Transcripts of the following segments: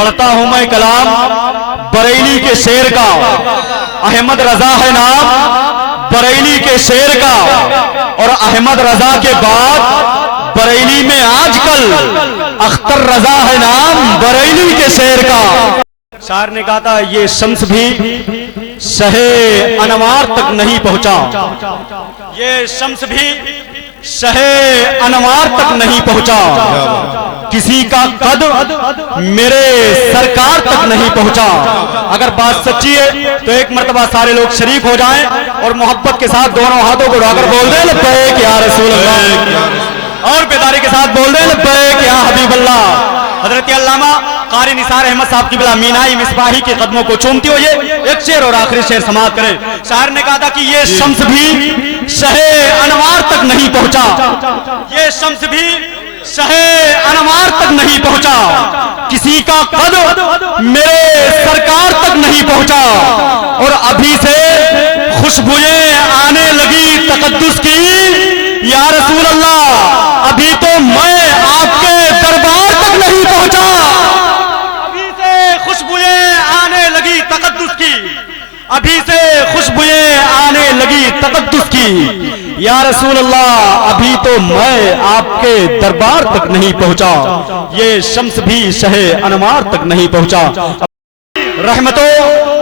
पढ़ता हूं मैं कलाम बरेली के शेर का, अहमद रजा है नाम बरेली के शेर का, और अहमद रजा के बाद बरेली में आजकल अख्तर रजा है नाम बरेली के शेर का। शायर ने कहा था ये शम्स भी शहे अनवार तक नहीं पहुंचा, ये शम्स भी शहे अनवार तक नहीं पहुंचा, किसी का कद मेरे सरकार तक नहीं पहुंचा। अगर बात सच्ची है तो एक मर्तबा सारे लोग शरीक हो जाएं और मोहब्बत के साथ दोनों हाथों को उठाकर बोल दें लब्बैक या रसूल अल्लाह, और बेदारी के साथ बोल दें लब्बैक या हबीब अल्लाह। हजरत अल्लामा कारी निसार अहमद साहब की बिला मीनाई मिसबाही के कदमों को चूमते हुए एक शेर और आखिरी शेर समाप्त करें। शायर ने कहा था कि ये शम्स भी शहे अनवार तक नहीं पहुंचा, ये शम्स भी शहे अनवार तक नहीं पहुंचा, किसी का कद मेरे सरकार तक नहीं पहुंचा, और अभी से खुशबुएं आने लगी तकद्दुस की या रसूल अल्लाह, अभी तो मैं आपके दरबार तक नहीं पहुंचा, अभी से खुशबुएं आने लगी तकद्दुस की, अभी से खुशबुएं आने लगी तकद्दुस की या रसूल अल्लाह, अभी तो मैं आपके दरबार तक नहीं पहुंचा, ये शम्स भी शहे अनवार तक नहीं पहुंचा। रहमतों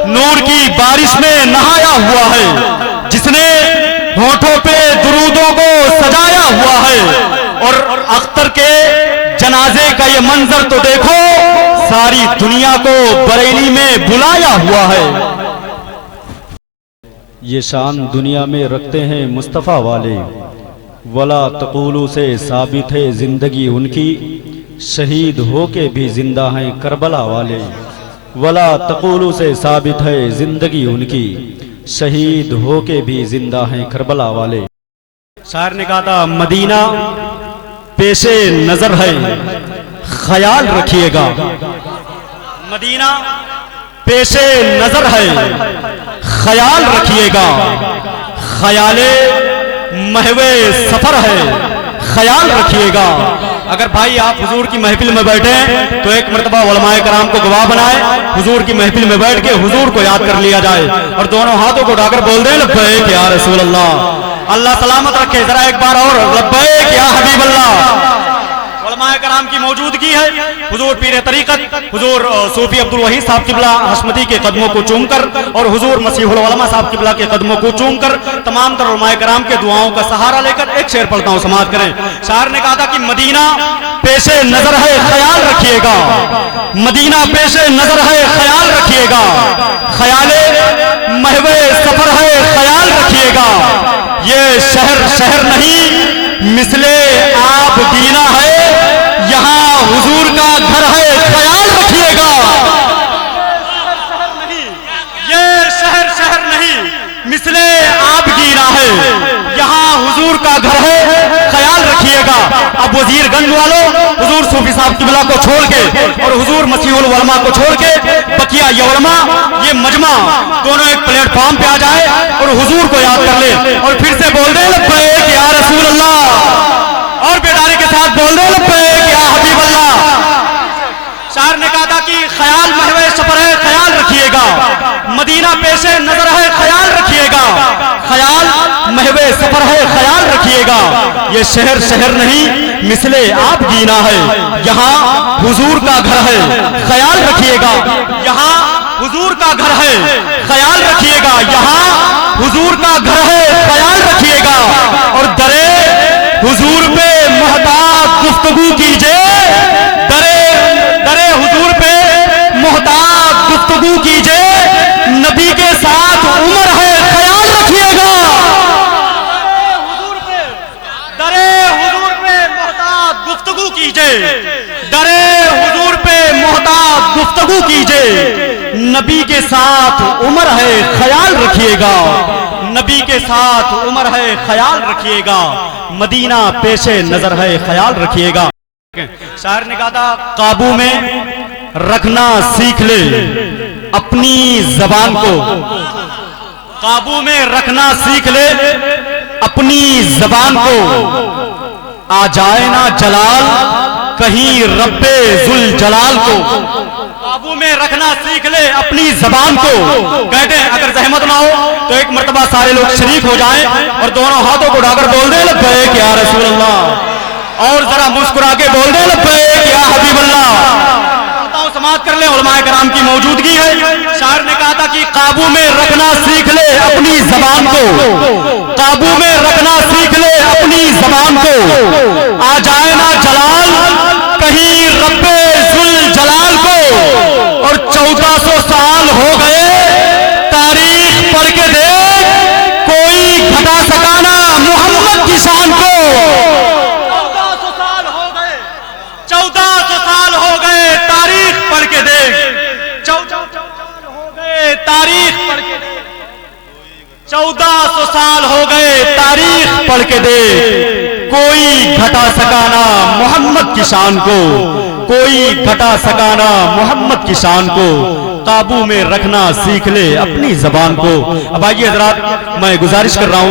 नूर की बारिश में नहाया हुआ है जिसने होठों पे दुरूदों को सजाया हुआ है, और अख्तर के जनाजे का ये मंजर तो देखो, सारी दुनिया को बरेली में बुलाया हुआ है। ये शान दुनिया में रखते हैं मुस्तफ़ा वाले, वला तक़ूलू से साबित है जिंदगी उनकी, शहीद होके भी जिंदा हैं करबला वाले, वला तक़ूलू से साबित है जिंदगी उनकी, शहीद होके भी जिंदा हैं करबला वाले। शायर ने कहा था मदीना पेशे नजर है ख्याल रखिएगा, मदीना पेशे नजर है ख्याल रखिएगा, ख्याले महवे सफर है ख्याल रखिएगा। अगर भाई आप हुजूर की महफिल में बैठे हैं तो एक मर्तबा उलमाए कराम को गवाह बनाए, हुजूर की महफिल में बैठ के हुजूर को याद कर लिया जाए और दोनों हाथों को उठाकर बोल दें लब्बैक या रसूल अल्लाह, अल्लाह सलामत रखे। जरा एक बार और लब्बैक या हबीब अल्लाह। उलमाए कराम की मौजूदगी है, हुजूर पीर तरीकत हुजूर सूफी अब्दुल वहीद साहब किबला हशमती के कदमों को चूमकर और हुजूर मसीहुल उलमा साहब किबला के कदमों को चूमकर तमाम तर उलमाए कराम के दुआओं का सहारा लेकर एक शेर पढ़ता हूं, समाप्त करें। शायर ने कहा था कि मदीना पेशे नजर है ख्याल रखिएगा, मदीना पेशे नजर है ख्याल रखिएगा, ख्याले महवे सफर है ख्याल रखिएगा, ये शहर शहर नहीं मिसले आप दीना है, यहाँ हुजूर का घर है ख्याल रखिएगा। ये शहर शहर नहीं मिसले आप दीना है, यहाँ हुजूर का घर है ख्याल रखिएगा। अब वजीरगंज वालों हुजूर सूफी साहब किबला को छोड़ के और हुजूर मसीहुल उलमा को छोड़ के बकिया ये उलमा ये मजमा दोनों एक प्लेटफॉर्म पे आ जाए और हुजूर को याद कर ले और फिर से बोल दे लब्बैक या रसूल अल्लाह, और बेदारी के साथ बोल दे लब्बैक या हबीब अल्लाह। शायर ने कहा था कि ख्याल महवे सफर है ख्याल रखिएगा, मदीना पेशे नजर है ख्याल रखिएगा, ख्याल महवे सफर है ख्याल रखिएगा, ये शहर शहर नहीं मिसले आप दीना है, यहाँ हुजूर का घर है ख्याल रखिएगा, यहाँ हुजूर का घर है ख्याल रखिएगा, यहाँ हुजूर का घर है ख्याल रखिएगा, और दरे हुजूर पे मोहताज गुफ्तगू कीजिए, दरे हुजूर पे मोहताज गुफ्तगू कीजिए, नबी के साथ उम्र है ख्याल रखिएगा, दरे हुजूर पे मोहताज गुफ्तगू कीजिए, दरे हुजूर पे मोहताज गुफ्तगू कीजिए, नबी के साथ उम्र है ख्याल रखिएगा, नबी के साथ उम्र है ख्याल रखिएगा, मदीना पेशे नजर है ख्याल रखिएगा। शायर ने कहा था काबू में रखना सीख ले अपनी जबान को, काबू में रखना सीख ले अपनी जबान को, आ जाए ना जलाल कहीं रब्बे जुल जलाल को काबू में रखना सीख ले अपनी जबान को। कहते हैं अगर जहमत ना हो तो एक मर्तबा सारे लोग शरीक हो जाएं और दोनों हाथों को उठाकर बोल दे लब्बैक या रसूल अल्लाह, और जरा मुस्कुरा के बोल दे लब्बैक या हबीब अल्लाह। समाप्त कर ले, उलमाए कराम की मौजूदगी है। शायर ने कहा था कि काबू में रखना सीख ले अपनी जबान को, काबू में रखना सीख ले अपनी जबान को। आ जाए ना जलाल कहीं रब्बे जुल जलाल को, और 1400 साल हो गए तारीख पढ़ के देख, कोई घटा सका ना मोहम्मद की शान को। 1400 साल हो गए, 1400 साल हो गए तारीख पढ़ के देख, 1400 साल हो गए तारीख पढ़ के देख, 1400 साल हो गए तारीख पढ़ के देख, कोई घटा सकाना मोहम्मद की शान को, कोई घटा सकाना मोहम्मद की शान को। काबू में रखना सीख ले अपनी जबान को। अब आइए हजरात, मैं गुजारिश कर रहा हूं